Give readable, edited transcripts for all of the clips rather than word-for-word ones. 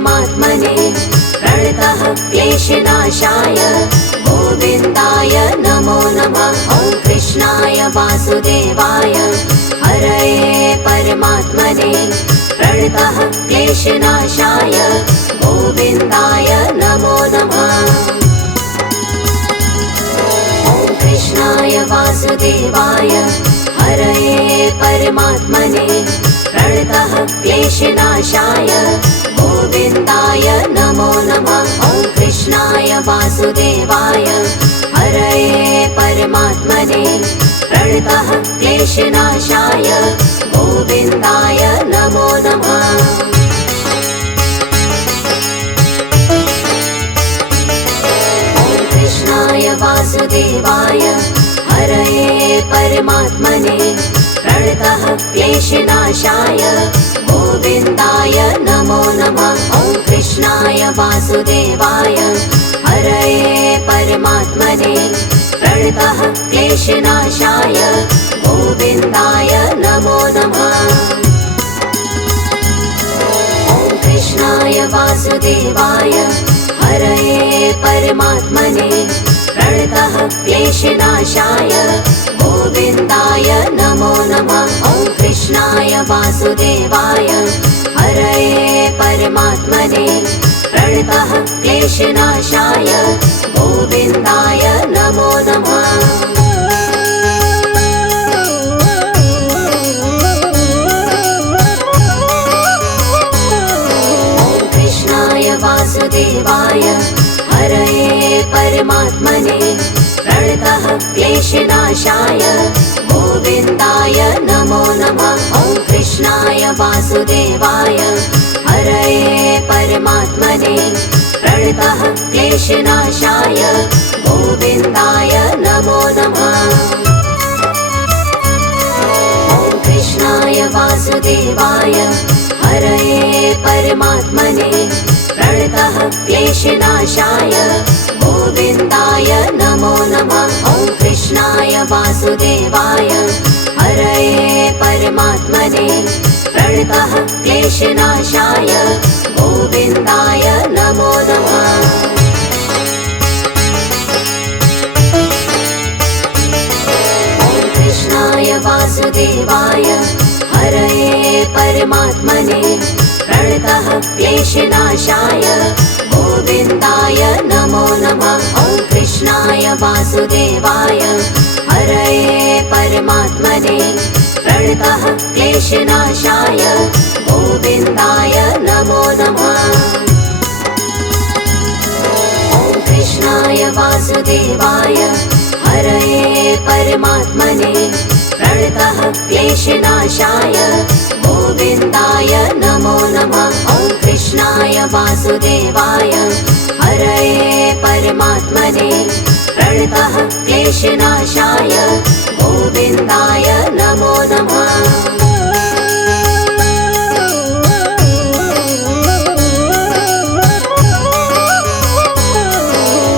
परमात्मने प्रणतः क्लेशनाशाय गोविन्दाय नमो नमः। ॐ कृष्णाय वासुदेवाय हरये परमात्मने प्रणतः क्लेशनाशाय गोविन्दाय नमो नमः। ॐ कृष्णाय वासुदेवाय हरये परमात्मने प्रणतः क्लेशनाशाय गोविन्दाय नमो नमः। ॐ कृष्णाय वासुदेवाय हरये परमात्मने प्रणतः क्लेशनाशाय गोविन्दाय नमो नमः। ॐ कृष्णाय वासुदेवाय हरये परमात्मने प्रणतः क्लेशनाशाय गोविन्दाय नमो नमः। ॐ कृष्णाय वासुदेवाय हरये परमात्मने प्रणतः क्लेशनाशाय गोविन्दाय नमो नमः। ॐ कृष्णाय वासुदेवाय हरये परमात्मने प्रणतः क्लेशनाशाय गोविन्दाय नमो नमः। ॐ कृष्णाय वासुदेवाय हरये परमात्मने प्रणतः क्लेशनाशाय गोविन्दाय नमो नमः। ॐ कृष्णाय वासुदेवाय हरये परमात्मने प्रणतः क्लेशनाशाय गोविन्दाय नमो नमः। ॐ कृष्णाय वासुदेवाय हरये परमात्मने प्रणतः क्लेशनाशाय गोविन्दाय नमो नमः। ॐ कृष्णाय वासुदेवाय हरये परमात्मने प्रणतः क्लेशनाशाय गोविन्दाय नमो नमः। ॐ कृष्णाय वासुदेवाय हरये परमात्मने प्रणतः क्लेशनाशाय गोविन्दाय नमो नमः। ॐ कृष्णाय वासुदेवाय हरये परमात्मने प्रणतः क्लेशनाशाय गोविन्दाय नमो नमः। ॐ कृष्णाय वासुदेवाय हरये परमात्मने प्रणतः क्लेशनाशाय गोविन्दाय नमो नमः। ॐ कृष्णाय वासुदेवाय हरये परमात्मने प्रणतः क्लेशनाशाय गोविन्दाय नमो नमः। ॐ कृष्णाय वासुदेवाय हरये परमात्मने प्रणतः क्लेशनाशाय गोविन्दाय नमो नमः।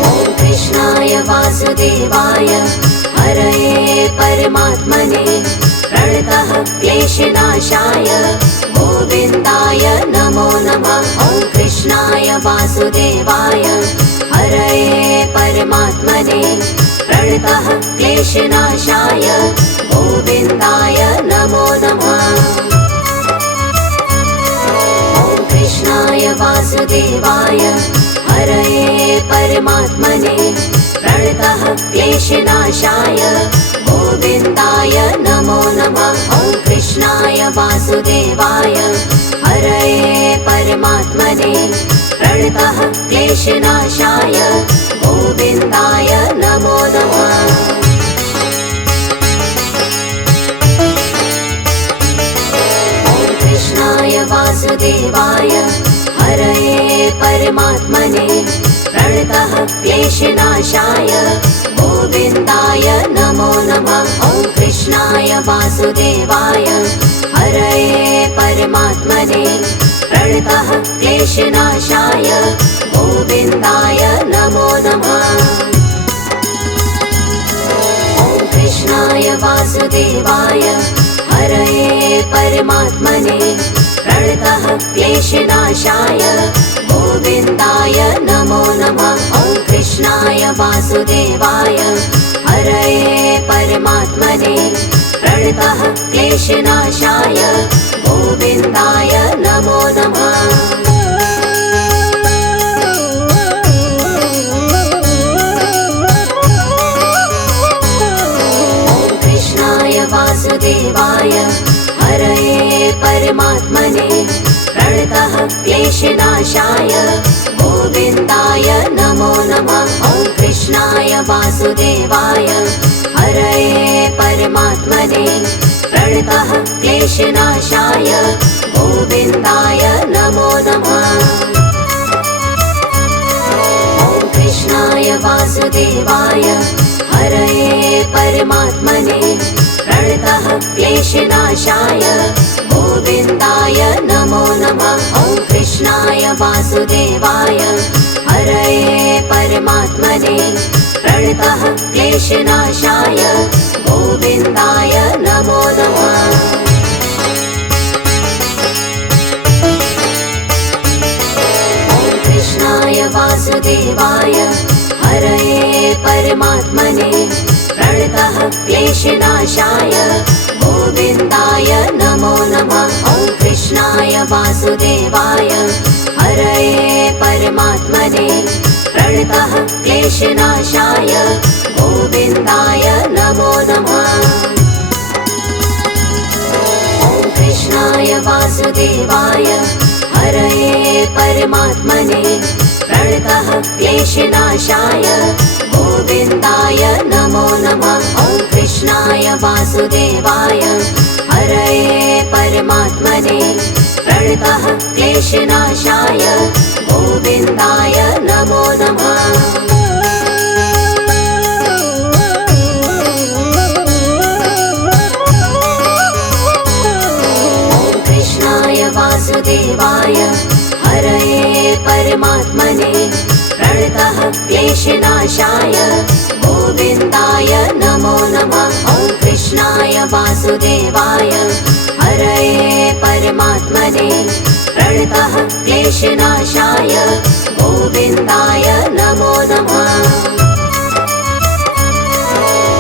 ॐ कृष्णाय वासुदेवाय हरये परमात्मने प्रणतः क्लेशनाशाय गोविन्दाय नमो नमः। ॐ कृष्णाय वासुदेवाय हरये परमात्मने प्रणतः क्लेशनाशाय गोविन्दाय नमो नमः। ॐ कृष्णाय वासुदेवाय हरये परमात्मने प्रणतः क्लेशनाशाय गोविन्दाय नमो नमः। ॐ कृष्णाय वासुदेवाय हरये परमात्मने प्रणतः क्लेशनाशाय गोविन्दाय नमो नमः। ॐ कृष्णाय वासुदेवाय हरये परमात्मने प्रणतः क्लेशनाशाय गोविन्दाय नमो नमः। ॐ कृष्णाय वासुदेवाय हरये परमात्मने प्रणतः क्लेशनाशाय गोविन्दाय नमो नमः। ॐ कृष्णाय वासुदेवाय हरये परमात्मने प्रणतः क्लेशनाशाय गोविन्दाय नमो नमः। ॐ कृष्णाय वासुदेवाय हरये परमात्मने प्रणतः क्लेशनाशाय गोविन्दाय नमो नमः। वासुदेवाय हरये परमात्मने प्रणतः क्लेशनाशाय गोविन्दाय नमो नमः। ॐ कृष्णाय वासुदेवाय हरये परमात्मने प्रणतः क्लेशनाशाय गोविन्दाय नमो नमः। ॐ कृष्णाय वासुदेवाय हरये परमात्मने प्रणतः क्लेशनाशाय गोविन्दाय नमो नमः। ॐ कृष्णाय वासुदेवाय हरये परमात्मने प्रणतः क्लेशनाशाय गोविन्दाय नमो नमः। ॐ कृष्णाय वासुदेवाय हरये परमात्मने प्रणतः क्लेशनाशाय गोविन्दाय नमो नमः। ॐ कृष्णाय वासुदेवाय हरये परमात्मने प्रणतः क्लेशनाशाय गोविन्दाय नमो नमः। ॐ कृष्णाय वासुदेवाय हरये परमात्मने प्रणतः क्लेशनाशाय गोविन्दाय नमो नमः। ॐ कृष्णाय वासुदेवाय हरये परमात्मने प्रणतः क्लेशनाशाय गोविन्दाय नमो नमः। ॐ कृष्णाय वासुदेवाय हरये परमात्मने प्रणतः क्लेशनाशाय गोविन्दाय नमो नमः। ॐ कृष्णाय वासुदेवाय हरये परमात्मने प्रणतः क्लेशनाशाय गोविन्दाय नमो नमः।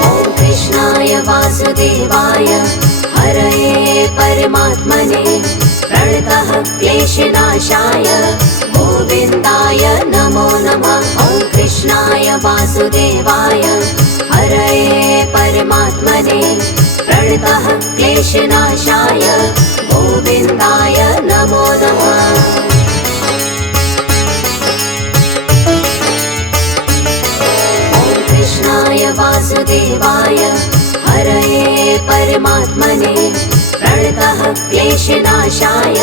ॐ कृष्णाय वासुदेवाय हरये परमात्मने प्रणतः क्लेशनाशाय गोविन्दाय नमो नमः। ॐ कृष्णाय वासुदेवाय हरये परमात्मने प्रणतः क्लेशनाशाय गोविन्दाय नमो नमः। ॐ कृष्णाय वासुदेवाय हरये परमात्मने प्रणतः क्लेशनाशाय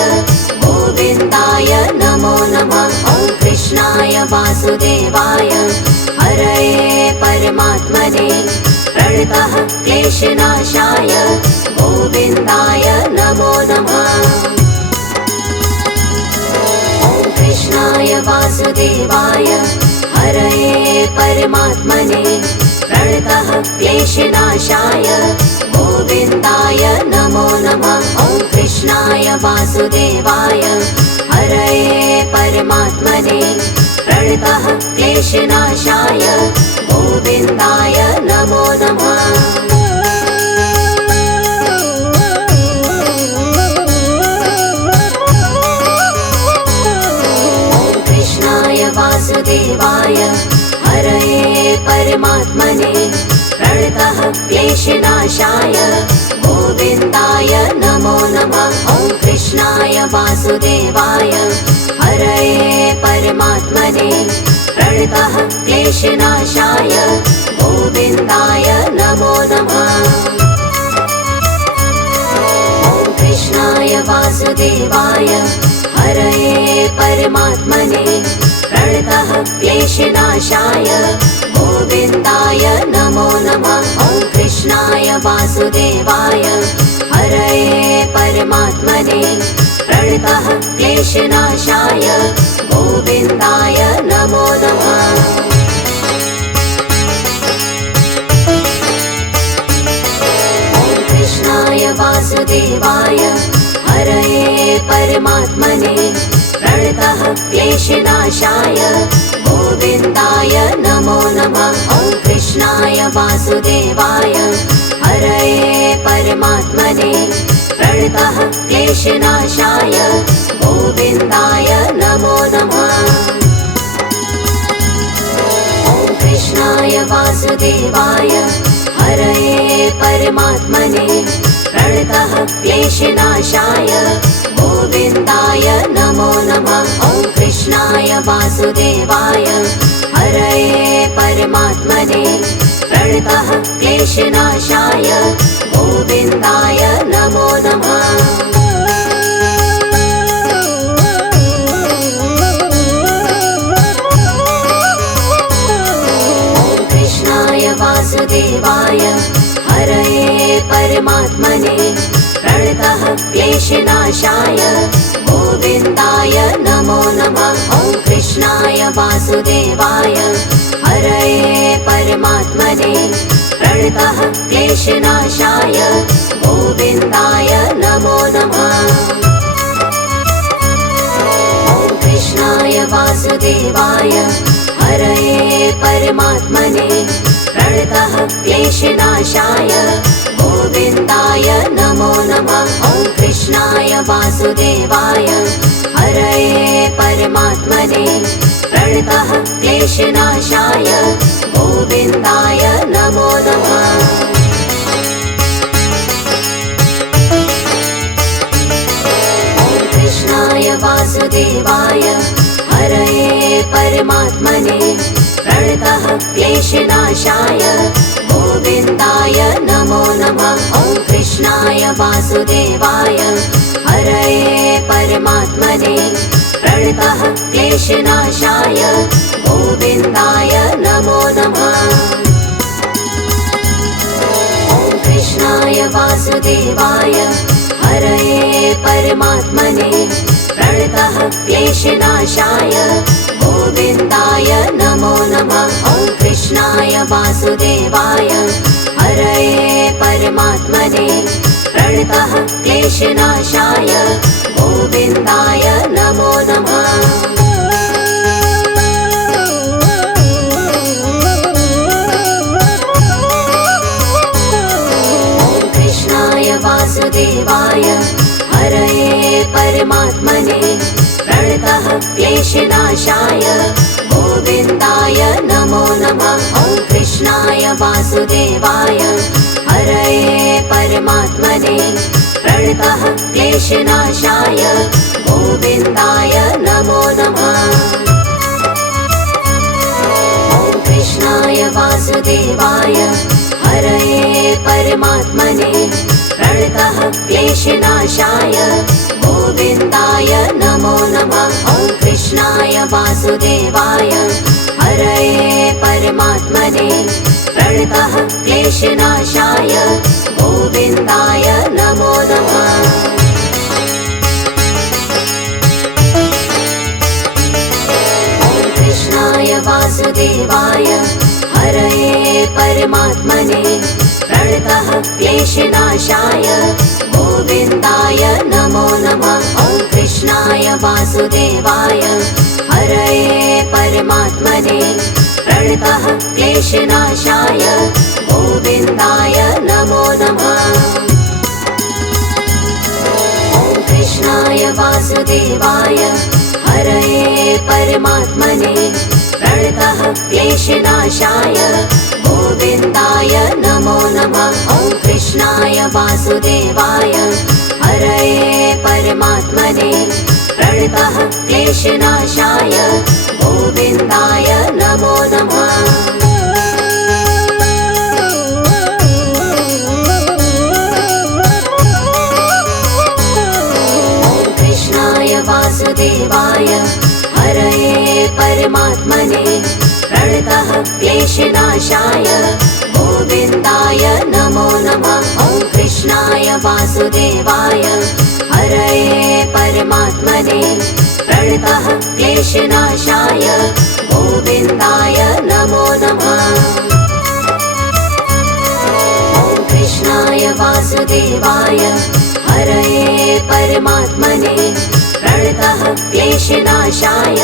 गोविन्दाय नमो नमः। ॐ कृष्णाय वासुदेवाय हरये परमात्मने प्रणतः क्लेशनाशाय गोविन्दाय नमो नमः। ॐ कृष्णाय वासुदेवाय हरये परमात्मने प्रणतः क्लेशनाशाय गोविन्दाय नमो नमः। ॐ कृष्णाय वासुदेवाय हरये परमात्मने प्रणतः क्लेशनाशाय गोविन्दाय नमो नमः। ॐ कृष्णाय वासुदेवाय हरये परमात्मने प्रणतः क्लेशनाशाय गोविन्दाय नमो नमः। ॐ कृष्णाय वासुदेवाय हरये परमात्मने प्रणतः क्लेशनाशाय गोविन्दाय नमो नमः। ॐ कृष्णाय वासुदेवाय हरये परमात्मने प्रणतः क्लेशनाशाय गोविन्दाय नमो नमः। ॐ कृष्णाय वासुदेवाय हरये परमात्मने प्रणतः क्लेशनाशाय गोविन्दाय नमो नमः। ॐ कृष्णाय वासुदेवाय हरये परमात्मने प्रणतः क्लेशनाशाय क्लेशनाशाय गोविन्दाय नमो नमः। ॐ कृष्णाय वासुदेवाय हरये परमात्मने प्रणतः क्लेशनाशाय गोविन्दाय नमो नमः। ॐ कृष्णाय वासुदेवाय हरये परमात्मने प्रणतः क्लेशनाशाय गोविन्दाय नमो नमः। ॐ कृष्णाय वासुदेवाय हरये परमात्मने प्रणतः क्लेशनाशाय गोविन्दाय नमो नमः। वासुदेवाय हरये परमात्मने प्रणतः क्लेशनाशाय गोविन्दाय नमो नमः। ॐ कृष्णाय वासुदेवाय हरये परमात्मने प्रणतः क्लेशनाशाय गोविन्दाय नमो नमः। ॐ कृष्णाय वासुदेवाय हरये परमात्मने प्रणतः क्लेशनाशाय गोविन्दाय नमो नमः। ॐ कृष्णाय वासुदेवाय हरये परमात्मने प्रणतः क्लेशनाशाय गोविन्दाय नमो नमः। ॐ कृष्णाय वासुदेवाय हरये परमात्मने प्रणतः क्लेशनाशाय गोविन्दाय नमो नमः। ॐ कृष्णाय वासुदेवाय हरये परमात्मने प्रणतः क्लेशनाशाय गोविन्दाय नमो नमः। ॐ कृष्णाय वासुदेवाय हरये परमात्मने प्रणतः क्लेशनाशाय गोविन्दाय नमो नमः। ॐ कृष्णाय वासुदेवाय हरये परमात्मने प्रणतः क्लेशनाशाय गोविन्दाय नमो नमः। ॐ कृष्णाय वासुदेवाय हरये परमात्मने प्रणतः क्लेशनाशाय गोविन्दाय नमो नमः। ॐ कृष्णाय वासुदेवाय हरये परमात्मने प्रणतः क्लेशनाशाय गोविन्दाय नमो नमः। ॐ कृष्णाय वासुदेवाय हरये परमात्मने प्रणतः क्लेशनाशाय गोविन्दाय नमो नमः। ॐ कृष्णाय वासुदेवाय हरये परमात्मने प्रणतः क्लेशनाशाय गोविन्दाय नमो नमः। ॐ कृष्णाय वासुदेवाय हरये परमात्मने प्रणतः क्लेशनाशाय गोविन्दाय नमो नमः। ॐ कृष्णाय वासुदेवाय हरये परमात्मने प्रणतः क्लेशनाशाय गोविन्दाय नमो नमः। ॐ कृष्णाय वासुदेवाय हरये परमात्मने प्रणतः क्लेशनाशाय गोविन्दाय नमो नमः। ॐ कृष्णाय वासुदेवाय हरये परमात्मने प्रणतः क्लेशनाशाय गोविन्दाय नमो नमः। ॐ कृष्णाय वासुदेवाय हरये परमात्मने प्रणतः क्लेशनाशाय गोविन्दाय नमो नमः। ॐ कृष्णाय वासुदेवाय हरये परमात्मने प्रणतः क्लेशनाशाय गोविन्दाय नमो नमः। ॐ कृष्णाय वासुदेवाय हरये परमात्मने प्रणतः प्रणतः क्लेशनाशाय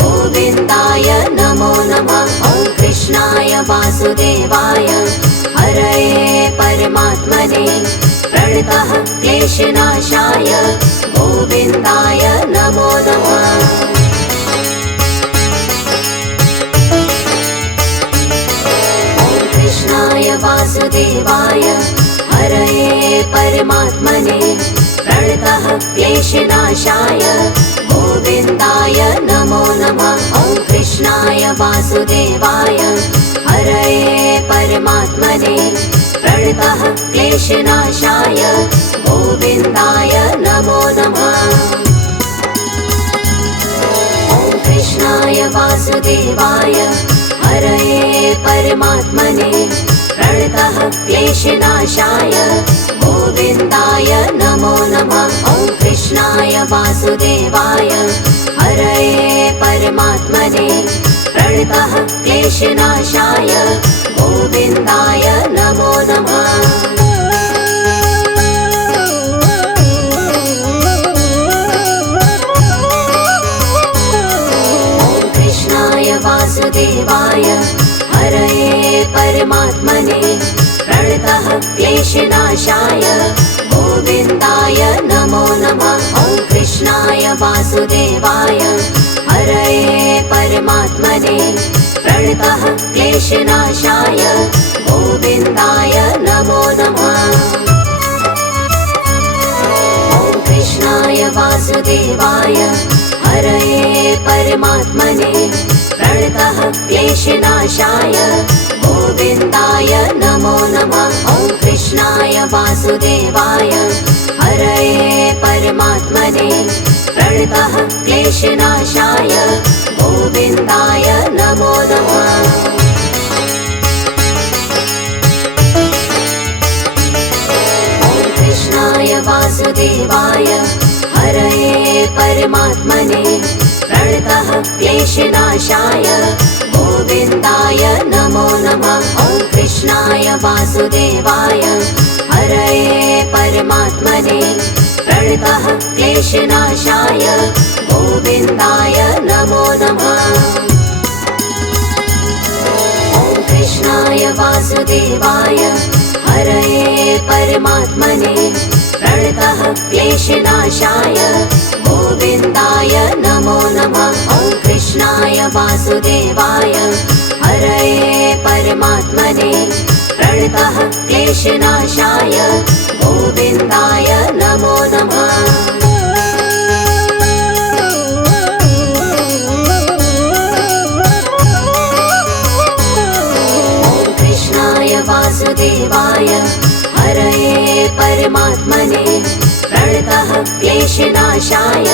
गोविन्दाय नमो नमः। ॐ कृष्णाय वासुदेवाय हरये परमात्मने प्रणतः क्लेशनाशाय गोविन्दाय नमो नमः। कृष्णाय वासुदेवाय हरये परमात्मने प्रणतः क्लेशनाशाय गोविन्दाय नमो नमः। ॐ कृष्णाय वासुदेवाय हरये परमात्मने प्रणतः क्लेशनाशाय गोविन्दाय नमो नमः। ॐ कृष्णाय वासुदेवाय हरये परमात्मने प्रणतः क्लेशनाशाय गोविन्दाय नमो नमः। ॐ कृष्णाय वासुदेवाय हरये परमात्मने प्रणतः क्लेशनाशाय गोविन्दाय नमो नमः। वासुदेवाय हरये परमात्मने प्रणतः क्लेशनाशाय गोविन्दाय नमो नमः। ॐ कृष्णाय वासुदेवाय हरये परमात्मने प्रणतः क्लेशनाशाय गोविन्दाय नमो नमः। ॐ कृष्णाय वासुदेवाय हरये परमात्मने प्रणतः क्लेशनाशाय गोविन्दाय नमो नमः। ॐ कृष्णाय वासुदेवाय हरये परमात्मने प्रणतः क्लेशनाशाय गोविन्दाय नमो नमः। ॐ कृष्णाय वासुदेवाय हरये परमात्मने प्रणतः क्लेशनाशाय गोविन्दाय नमो नमः। ॐ कृष्णाय वासुदेवाय हरये परमात्मने प्रणतः क्लेशनाशाय गोविन्दाय नमो नमः। ॐ कृष्णाय वासुदेवाय हरये परमात्मने प्रणतः क्लेशनाशाय गोविन्दाय नमो नमः। ॐ कृष्णाय वासुदेवाय हरये परमात्मने प्रणतः क्लेशनाशाय गोविन्दाय नमो नमः। ॐ कृष्णाय वासुदेवाय हरये परमात्मने प्रणतः क्लेशनाशाय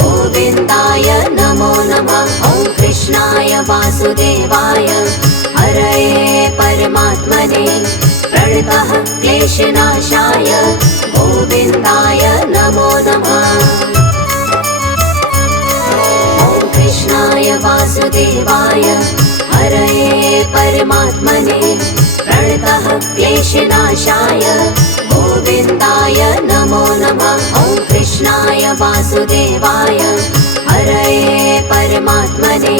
गोविन्दाय नमो नमः। ॐ कृष्णाय वासुदेवाय हरये परमात्मने प्रणतः क्लेशनाशाय गोविन्दाय नमो नमः। ॐ कृष्णाय वासुदेवाय हरये परमात्मने प्रणतः क्लेशनाशाय गोविन्दाय नमो नमः। ॐ कृष्णाय वासुदेवाय हरये परमात्मने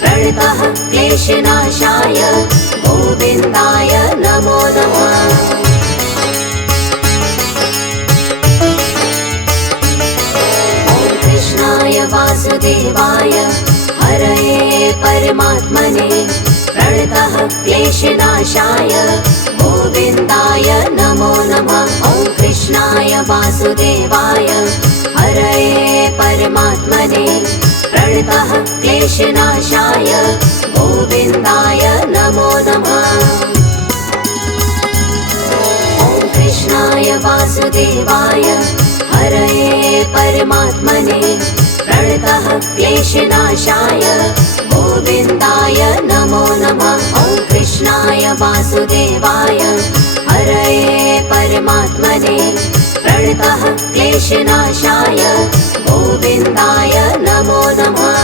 प्रणतः क्लेशनाशाय गोविन्दाय नमो नमः। ॐ कृष्णाय वासुदेवाय हरये परमात्मने प्रणतः क्लेशनाशाय गोविन्दाय नमो नमः। ॐ कृष्णाय वासुदेवाय हरये परमात्मने प्रणतः क्लेशनाशाय गोविन्दाय नमो नमः। ॐ कृष्णाय वासुदेवाय हरये परमात्मने प्रणतः क्लेशनाशाय गोविन्दाय नमो नमः। ॐ कृष्णाय वासुदेवाय हरये परमात्मने प्रणतः क्लेशनाशाय गोविन्दाय नमो नमः।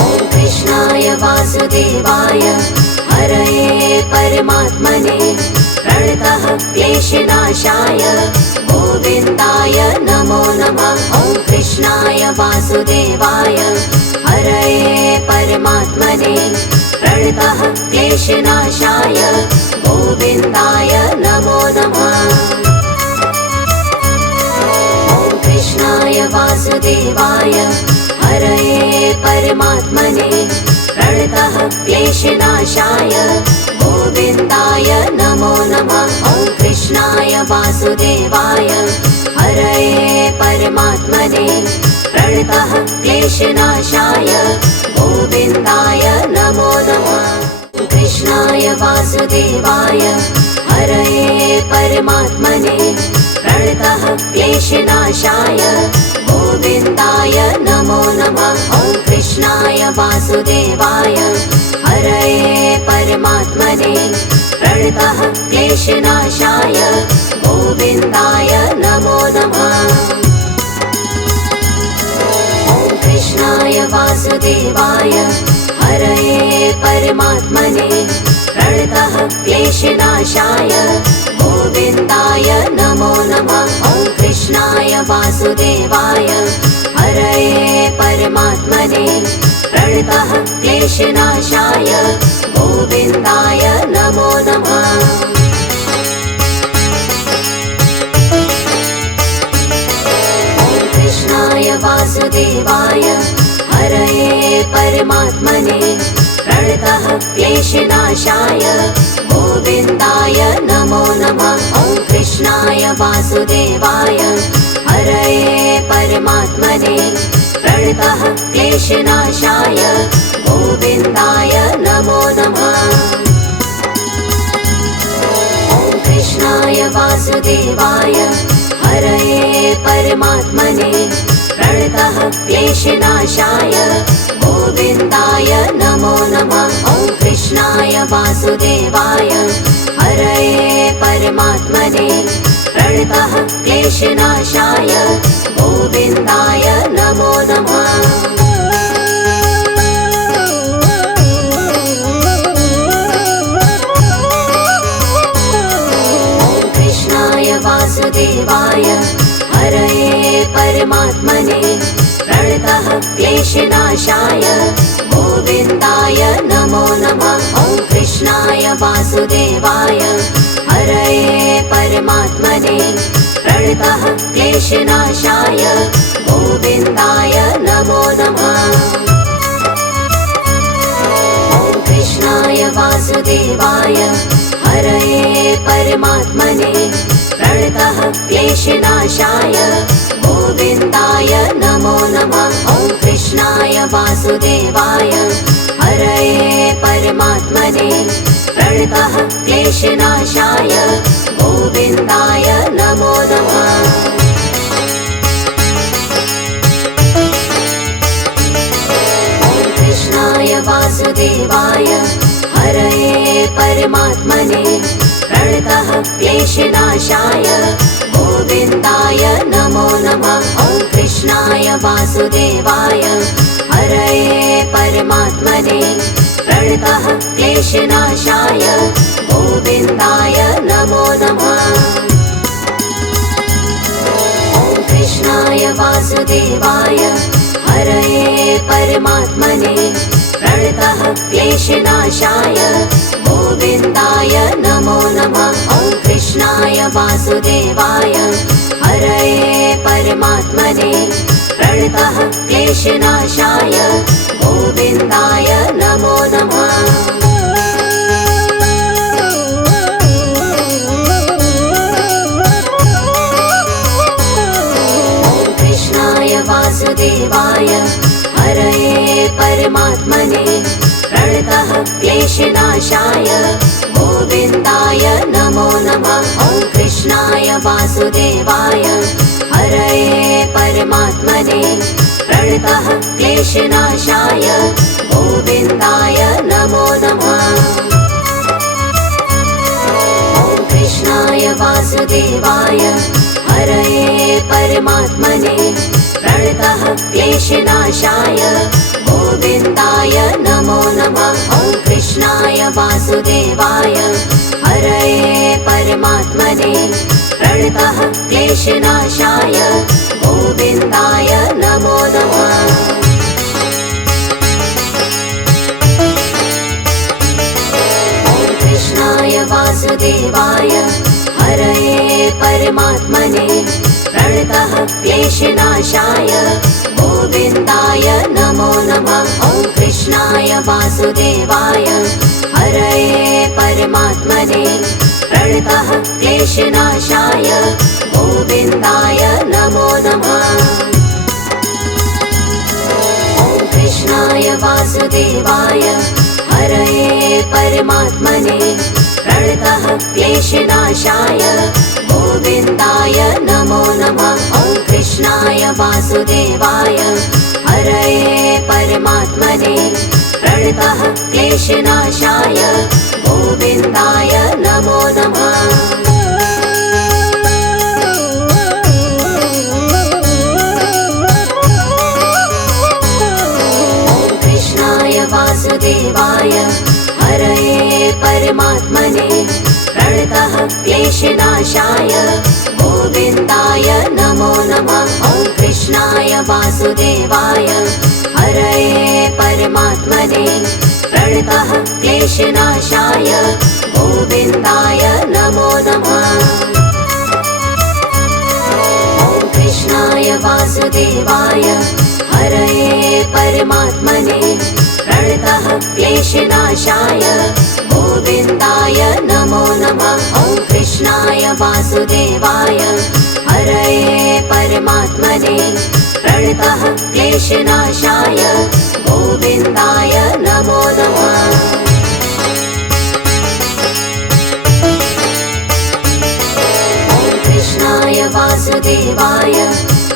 ॐ कृष्णाय वासुदेवाय हरये परमात्मने क्लेशनाशाय गोविन्दाय नमो नमः। ॐ कृष्णाय वासुदेवाय हरये परमात्मने प्रणतः क्लेशनाशाय गोविन्दाय नमो नमः। ॐ कृष्णाय वासुदेवाय हरये परमात्मने प्रणतः क्लेशनाशाय गोविन्दाय नमो नमः। ॐ कृष्णाय वासुदेवाय हरये परमात्मने प्रणतः क्लेशनाशाय गोविन्दाय नमो नमः। कृष्णाय वासुदेवाय हरये परमात्मने प्रणतः क्लेशनाशाय गोविन्दाय नमो नमः। ॐ कृष्णाय वासुदेवाय हरये परमात्मने प्रणतः क्लेशनाशाय गोविन्दाय नमो नमः। ॐ कृष्णाय वासुदेवाय हरये परमात्मने प्रणतः क्लेशनाशाय गोविन्दाय नमो नमः। ॐ कृष्णाय वासुदेवाय हरये परमात्मने प्रणतः क्लेशनाशाय गोविन्दाय नमो नमः। ॐ कृष्णाय वासुदेवाय हरये परमात्मने प्रणतः क्लेशनाशाय गोविन्दाय नमो नमः। ॐ कृष्णाय वासुदेवाय हरये परमात्मने प्रणतः क्लेशनाशाय गोविन्दाय नमो नमः। ॐ कृष्णाय वासुदेवाय हरये परमात्मने प्रणतः क्लेशनाशाय गोविन्दाय नमो नमः। ॐ कृष्णाय वासुदेवाय हरये परमात्मने प्रणतः क्लेशनाशाय गोविन्दाय नमो नमः। ॐ कृष्णाय वासुदेवाय हरये परमात्मने प्रणतः क्लेशनाशाय गोविन्दाय नमो नमः। ॐ कृष्णाय वासुदेवाय हरये परमात्मने प्रणतः क्लेशनाशाय गोविन्दाय नमो नमः। ॐ कृष्णाय वासुदेवाय हरये परमात्मने प्रणतः क्लेशनाशाय गोविन्दाय नमो नमः। ॐ कृष्णाय वासुदेवाय हरये परमात्मने प्रणतः क्लेशनाशाय गोविन्दाय नमो नमः। ॐ कृष्णाय वासुदेवाय हरये परमात्मने प्रणतः क्लेशनाशाय गोविन्दाय नमो नमः। ॐ कृष्णाय वासुदेवाय हरये परमात्मने प्रणतः क्लेशनाशाय गोविन्दाय नमो नमः। ॐ कृष्णाय वासुदेवाय हरये परमात्मने प्रणतः क्लेशनाशाय गोविन्दाय नमो नमः। ॐ कृष्णाय वासुदेवाय हरये परमात्मने प्रणतः क्लेशनाशाय गोविन्दाय नमो नमः। ॐ कृष्णाय वासुदेवाय हरये परमात्मने प्रणतः क्लेशनाशाय गोविन्दाय नमो नमः। ॐ कृष्णाय वासुदेवाय हरये परमात्मने प्रणतः क्लेशनाशाय गोविन्दाय नमो नमः। ॐ कृष्णाय वासुदेवाय हरये परमात्मने प्रणतः क्लेशनाशाय गोविन्दाय नमो नमः। ॐ कृष्णाय वासुदेवाय हरये परमात्मने प्रणतः क्लेशनाशाय गोविन्दाय नमो नमः। ॐ कृष्णाय वासुदेवाय हरये परमात्मने प्रणतः क्लेशनाशाय गोविन्दाय नमो नमः। ॐ कृष्णाय वासुदेवाय हरये परमात्मने प्रणतः क्लेशनाशाय गोविन्दाय नमो नमः। ॐ कृष्णाय वासुदेवाय हरये परमात्मने प्रणतः क्लेशनाशाय गोविन्दाय नमो नमः। ॐ कृष्णाय वासुदेवाय हरये परमात्मने प्रणतः क्लेशनाशाय गोविन्दाय नमो नमः। ॐ कृष्णाय वासुदेवाय हरये परमात्मने प्रणतः क्लेशनाशाय गोविन्दाय नमो नमः। ॐ कृष्णाय वासुदेवाय हरये परमात्मने प्रणतः क्लेशनाशाय गोविन्दाय नमो नमः। ॐ कृष्णाय वासुदेवाय हरये परमात्मने प्रणतः क्लेशनाशाय गोविन्दाय नमो नमः। ॐ कृष्णाय वासुदेवाय हरये परमात्मने प्रणतः क्लेशनाशाय गोविन्दाय नमो नमः। ॐ कृष्णाय वासुदेवाय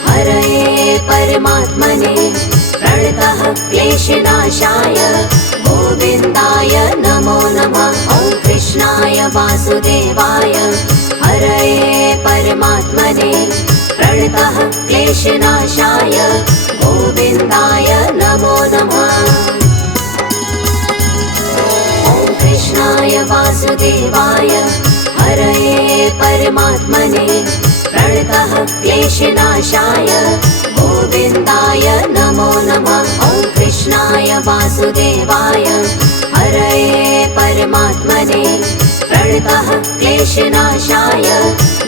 हरये परमात्मने प्रणतः क्लेशनाशाय गोविन्दाय नमो नमः। ॐ कृष्णाय वासुदेवाय हरये परमात्मने प्रणतः क्लेशनाशाय गोविन्दाय नमो नमः। ॐ कृष्णाय वासुदेवाय हरये परमात्मने प्रणतः क्लेशनाशाय गोविन्दाय नमो नमः। ॐ कृष्णाय वासुदेवाय हरये परमात्मने प्रणतः क्लेशनाशाय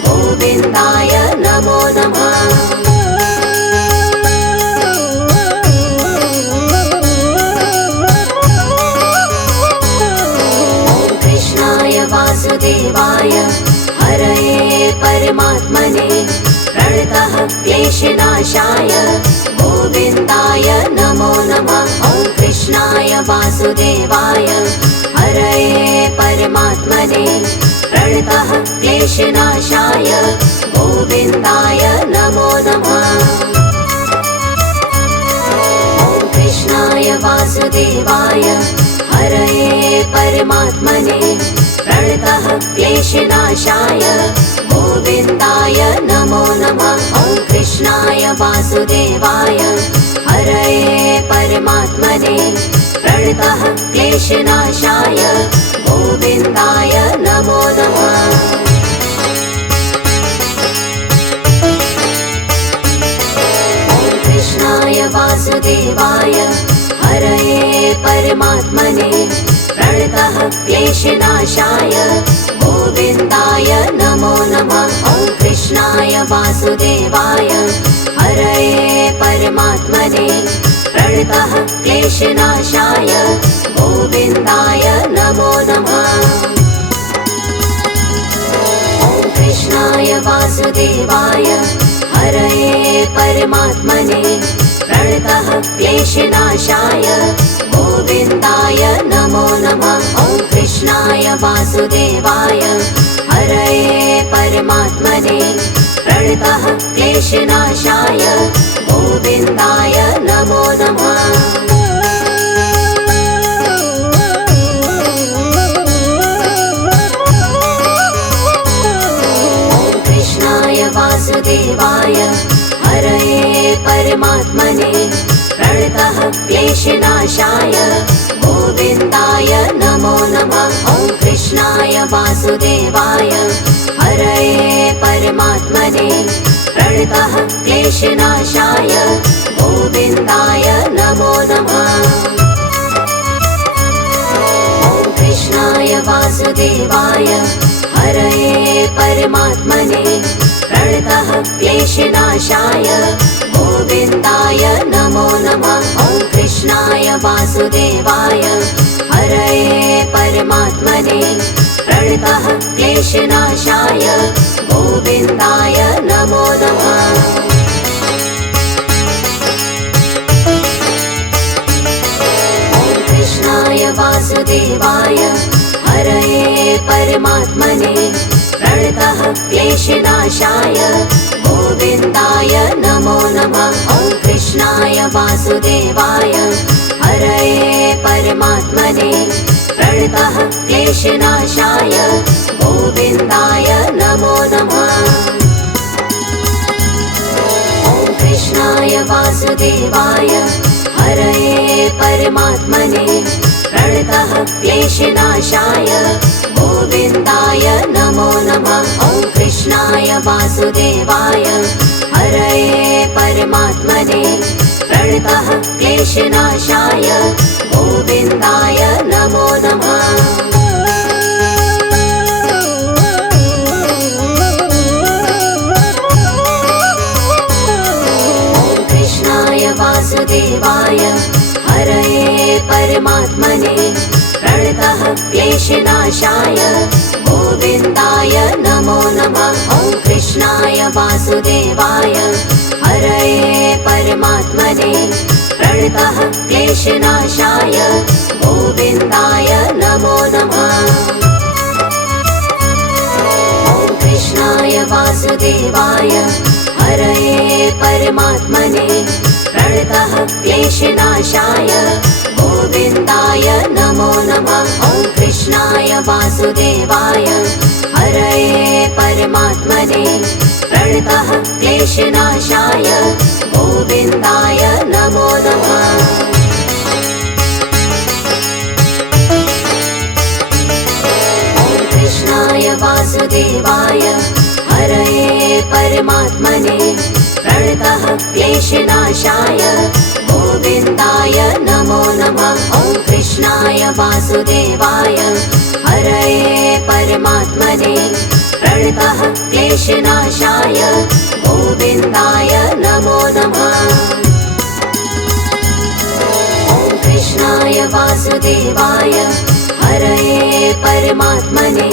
गोविन्दाय नमो नमः। ॐ कृष्णाय वासुदेवाय हरये परमात्मने प्रणतः क्लेशनाशाय गोविन्दाय नमो नमः। ॐ कृष्णाय वासुदेवाय हरये परमात्मने प्रणतः क्लेशनाशाय गोविन्दाय नमो नमः। ॐ कृष्णाय वासुदेवाय हरये परमात्मने प्रणतः क्लेशनाशाय गोविन्दाय नमो नमः। ॐ कृष्णाय वासुदेवाय हरये परमात्मने प्रणतः क्लेशनाशाय गोविन्दाय नमो नमः। ॐ कृष्णाय वासुदेवाय हरये परमात्मने प्रणतः क्लेशनाशाय गोविन्दाय नमो नमः। ॐ कृष्णाय वासुदेवाय हरये परमात्मने प्रणतः क्लेशनाशाय गोविन्दाय नमो नमः। ॐ कृष्णाय वासुदेवाय हरये परमात्मने प्रणतः क्लेशनाशाय गोविन्दाय नमो नमः। ॐ कृष्णाय वासुदेवाय हरये परमात्मने प्रणतः क्लेशनाशाय गोविन्दाय नमो नमः। ॐ कृष्णाय वासुदेवाय हरये परमात्मने प्रणतः क्लेशनाशाय गोविन्दाय नमो नमः। ॐ कृष्णाय वासुदेवाय हरये परमात्मने प्रणतः क्लेशनाशाय गोविन्दाय नमो नमः। ॐ कृष्णाय वासुदेवाय हरये परमात्मने प्रणतः क्लेशनाशाय गोविन्दाय नमो नमः। ॐ कृष्णाय वासुदेवाय हरये परमात्मने प्रणतः क्लेशनाशाय गोविन्दाय नमो नमः। ॐ कृष्णाय वासुदेवाय हरये परमात्मने प्रणतः क्लेशनाशाय गोविन्दाय नमो नमः। ॐ कृष्णाय वासुदेवाय हरये परमात्मने प्रणतः क्लेशनाशाय गोविन्दाय नमो नमः। ॐ कृष्णाय वासुदेवाय हरये परमात्मने प्रणतः क्लेशनाशाय गोविन्दाय नमो नमः। ॐ कृष्णाय वासुदेवाय हरये परमात्मने प्रणतः क्लेशनाशाय गोविन्दाय नमो नमः। ॐ कृष्णाय वासुदेवाय हरये परमात्मने प्रणतः क्लेशनाशाय गोविन्दाय नमो नमः। ॐ कृष्णाय वासुदेवाय हरये परमात्मने प्रणतः क्लेशनाशाय गोविन्दाय नमो नमः। ॐ कृष्णाय वासुदेवाय हरये परमात्मने प्रणतः क्लेशनाशाय गोविन्दाय नमो नमः। ॐ कृष्णाय वासुदेवाय हरये परमात्मने प्रणतः क्लेशनाशाय गोविन्दाय नमो नमः। ॐ कृष्णाय वासुदेवाय हरये परमात्मने प्रणतः क्लेशनाशाय गोविन्दाय नमो नमः। ॐ कृष्णाय वासुदेवाय हरये परमात्मने प्रणतः क्लेशनाशाय गोविन्दाय नमो नमः। ॐ कृष्णाय वासुदेवाय हरये परमात्मने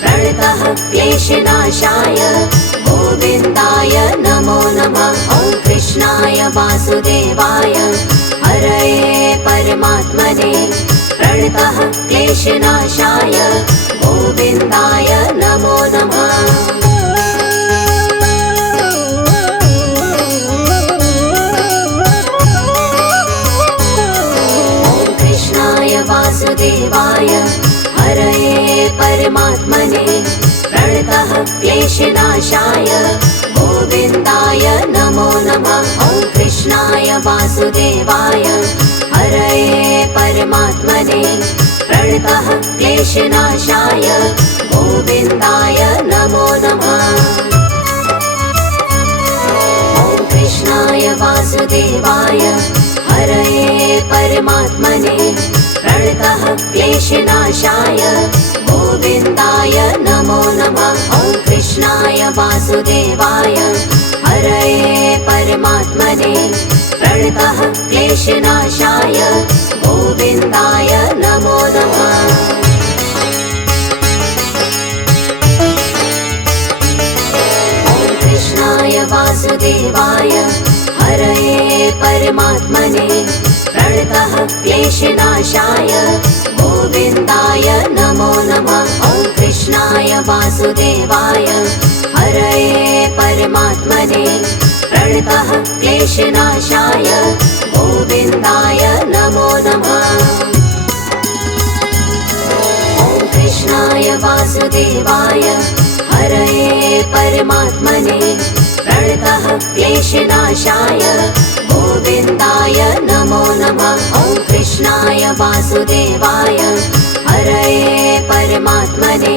प्रणतः क्लेशनाशाय गोविन्दाय नमो नमः। ॐ कृष्णाय वासुदेवाय हरये परमात्मने प्रणतः क्लेशनाशाय गोविन्दाय नमो नमः। ॐ कृष्णाय वासुदेवाय हरये परमात्मने प्रणतः क्लेशनाशाय गोविन्दाय नमो नमः। ॐ कृष्णाय वासुदेवाय हरये परमात्मने प्रणतः क्लेशनाशाय गोविन्दाय नमो नमः। ॐ कृष्णाय वासुदेवाय हरये परमात्मने प्रणतः क्लेशनाशाय गोविन्दाय नमो नमः। ॐ कृष्णाय वासुदेवाय हरये परमात्मने प्रणतः क्लेशनाशाय गोविन्दाय नमो नमः। ॐ कृष्णाय वासुदेवाय हरये परमात्मने प्रणतः क्लेशनाशाय गोविन्दाय नमो नमः। ॐ कृष्णाय वासुदेवाय हरये परमात्मने प्रणतः क्लेशनाशाय गोविन्दाय नमो नमः। ॐ कृष्णाय वासुदेवाय हरये परमात्मने प्रणतः क्लेशनाशाय गोविन्दाय नमो नमः। ॐ कृष्णाय कृष्णाय वासुदेवाय हरये परमात्मने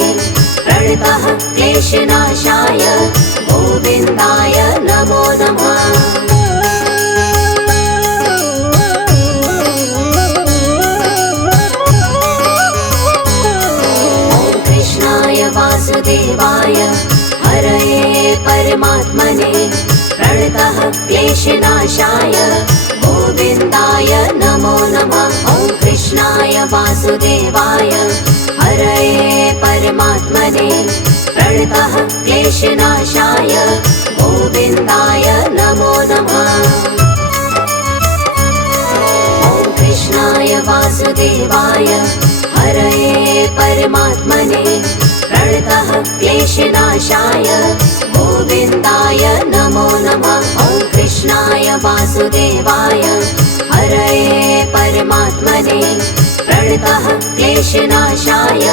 प्रणतः क्लेशनाशाय गोविन्दाय नमो नमः। वासुदेवाय हरये परमात्मने प्रणतः क्लेशनाशाय गोविन्दाय नमो नमः। ॐ कृष्णाय वासुदेवाय हरये परमात्मने प्रणतः क्लेशनाशाय गोविन्दाय नमो नमः। ॐ कृष्णाय वासुदेवाय हरये परमात्मने प्रणतः क्लेशनाशाय गोविन्दाय नमो नमः। ॐ कृष्णाय वासुदेवाय हरये परमात्मने प्रणतः क्लेशनाशाय